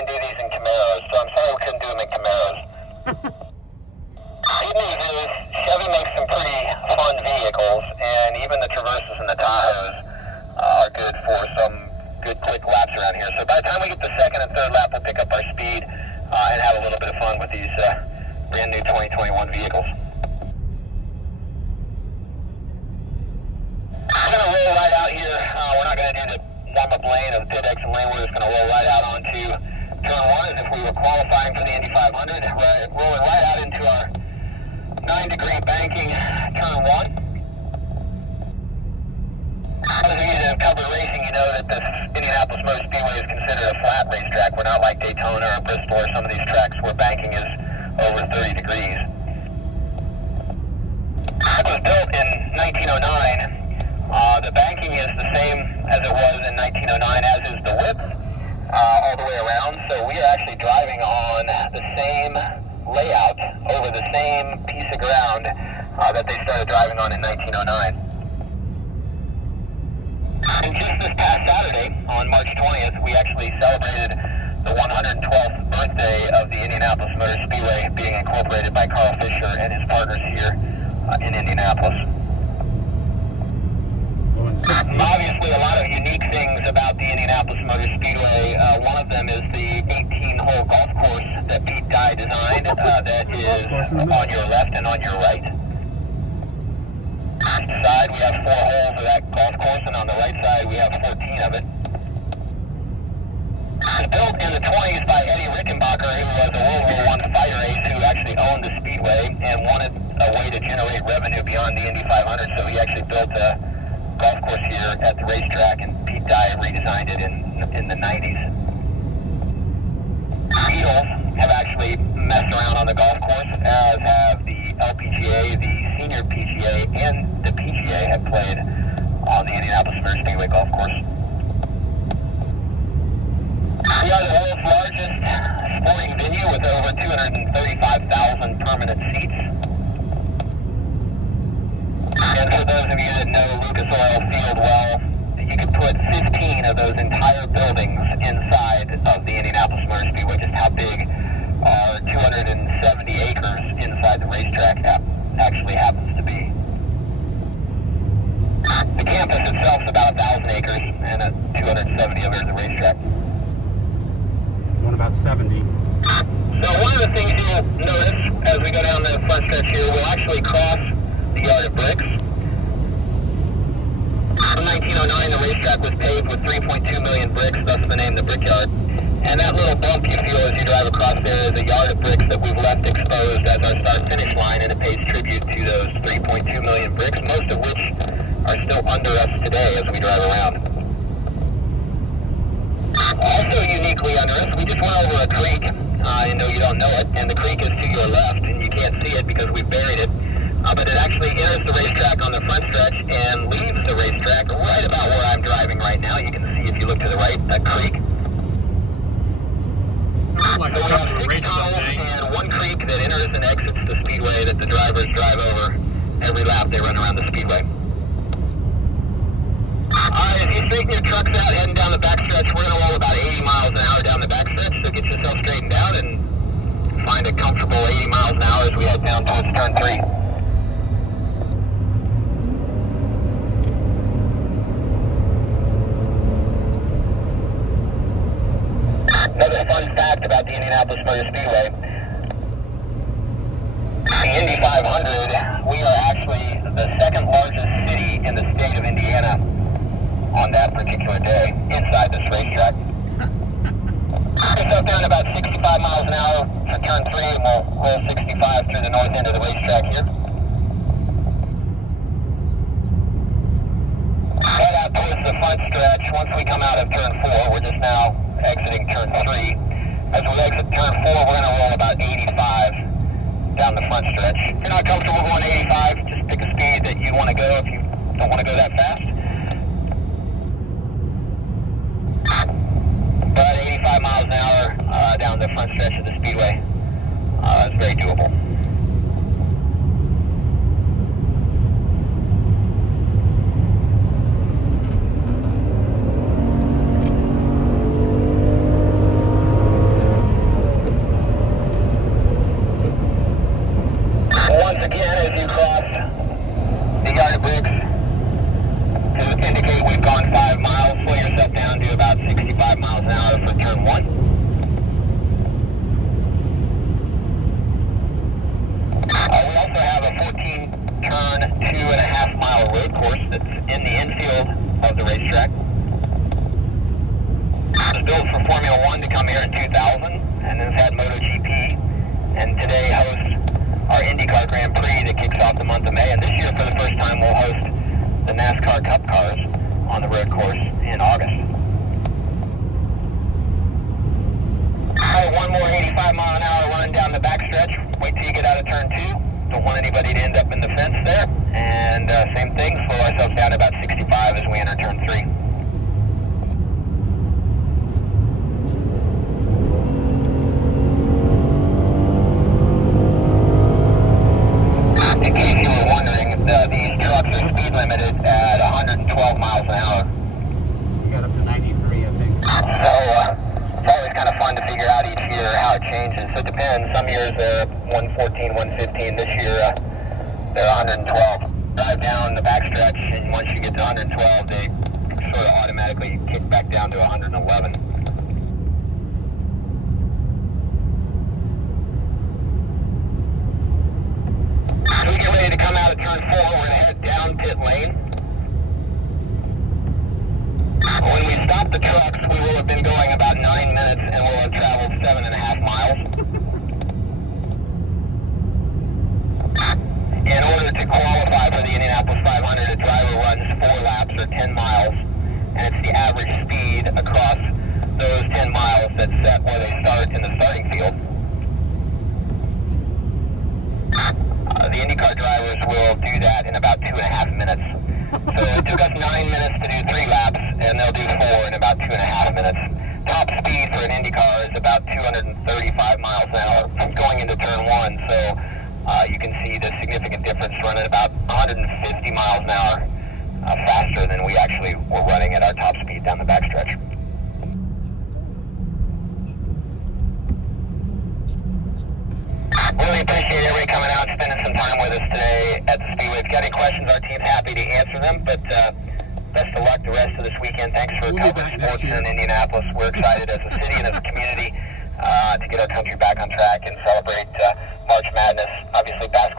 and do these in Camaros, so I'm sorry we couldn't do them in Camaros. Good news is Chevy makes some pretty fun vehicles, and even the Traverses and the Tahoes are good for some good quick laps around here. So by the time we get the second and third lap, we'll pick up our speed and have a little bit of fun with these brand new 2021 vehicles. We're going to roll right out here. We're not going to do the warm-up lane or the pit exit lane. We're just going to roll right out onto turn 1 as if we were qualifying for the Indy 500. Rolling right out into our 9-degree banking turn 1. Those of you that have covered racing, you know that this Indianapolis Motor Speedway is considered a flat racetrack. We're not like Daytona or Bristol or some of these tracks where banking is over 30 degrees. It was built in 1909. The banking is the same as it was in 1909, as is the width all the way around. So we are actually driving on the same layout over the same piece of ground that they started driving on in 1909. And just this past Saturday, on March 20th, we actually celebrated the 112th birthday of the Indianapolis Motor Speedway being incorporated by Carl Fisher and his partners here in Indianapolis. Obviously, a lot of unique things about the Indianapolis Motor Speedway. One of them is the 18-hole golf course that Pete Dye designed that is on your left and on your right. On the side, we have 4 holes of that golf course, and on the right side, we have 14 of it. It was built in the 20s by Eddie Rickenbacker, who was a World War I fighter ace who actually owned the Speedway and wanted a way to generate revenue beyond the Indy 500, so he actually built a golf course here at the racetrack, and Pete Dye redesigned it in the 90s. Beatles have actually messed around on the golf course, as have the LPGA, the Senior PGA, and the PGA have played on the Indianapolis Motor Speedway golf course. We are the world's largest sporting venue with over 235,000 permanent seats. And for those of you that know Lucas Oil Field well, you could put 15 of those entire buildings inside of the Indianapolis Motor Speedway. Just how big our 270 acres inside the racetrack actually happens to be. The campus itself is about 1,000 acres, and 270 of it is the racetrack. One about 70. So one of the things you'll notice as we go down the front stretch here, we'll actually cross the yard of bricks. In 1909, the racetrack was paved with 3.2 million bricks, thus the name the Brickyard. And that little bump you feel as you drive across there is a yard of bricks that we've left exposed as our start-finish line, and it pays tribute to those 3.2 million bricks, most of which are still under us today as we drive around. Also uniquely under us, we just went over a creek. I know you don't know it, and the creek is to your left, and you can't see it because we buried it. But it actually enters the racetrack on the front stretch and leaves the racetrack right about where I'm driving right now. You can see, if you look to the right, that creek. I'd like to come to a race someday. And one creek that enters and exits the speedway that the drivers drive over every lap they run around the speedway. Alright, if you straighten your trucks out heading down the backstretch, we're going to roll about 80 miles an hour down the backstretch, so get yourself straightened out and find a comfortable 80 miles an hour as we head down towards turn 3. Another fun fact about the Indianapolis Motor Speedway, the Indy 500, we are actually the second largest city in the state of Indiana on that particular day inside this racetrack. It's up there at about 65 miles an hour for turn 3, and we'll roll 65 through the north end of the racetrack here. Head out towards the front stretch. Once we come out of turn 4, we're just now exiting turn 3. As we exit turn 4, we're going to roll about 85 down the front stretch. If you're not comfortable going 85, just pick a speed that you want to go if you don't want to go that fast. But 85 miles an hour down the front stretch of the speedway is very doable. an hour for turn 1. We also have a 14-turn, 2.5-mile road course that's in the infield of the racetrack. It was built for Formula One to come here in 2000, and then it's had MotoGP, and today hosts our IndyCar Grand Prix that kicks off the month of May, and this year for the first time we'll host the NASCAR Cup cars on the road course in August. Alright, one more 85-mile-an-hour run down the backstretch. Wait till you get out of turn 2. Don't want anybody to end up in the fence there. And same thing, slow ourselves down to about 65 as we enter turn 3. In case you were wondering, these trucks are speed limited at 112 miles an hour. We got up to 93, I think. So, it's always kind of fun to figure out each year how it changes. So it depends. Some years they're 114, 115. This year they're 112. Drive down the backstretch, and once you get to 112, they sort of automatically kick back down to 111. So we get ready to come out of turn 4. We're going to head down pit lane. When we stop the trucks, we will have been going about 9 minutes and we'll have traveled 7.5 miles. In order to qualify for the Indianapolis 500, a driver runs 4 laps or 10 miles, and it's the average speed across those 10 miles that's set where they start in the starting field. The IndyCar drivers will do that in about 2.5 minutes. So it took us 9 minutes to do 3 laps, and they'll do 4 in about 2.5 minutes. Top speed for an IndyCar is about 235 miles an hour going into turn 1, so you can see the significant difference, running about 150 miles an hour faster than we actually were running at our top speed down the backstretch. Really appreciate everybody coming out and spending some time with us today at the Speedway. If you got any questions, our team's happy to answer them, but best of luck the rest of this weekend. Thanks for covering sports in Indianapolis. We're excited as a city and as a community to get our country back on track and celebrate March Madness. Obviously, basketball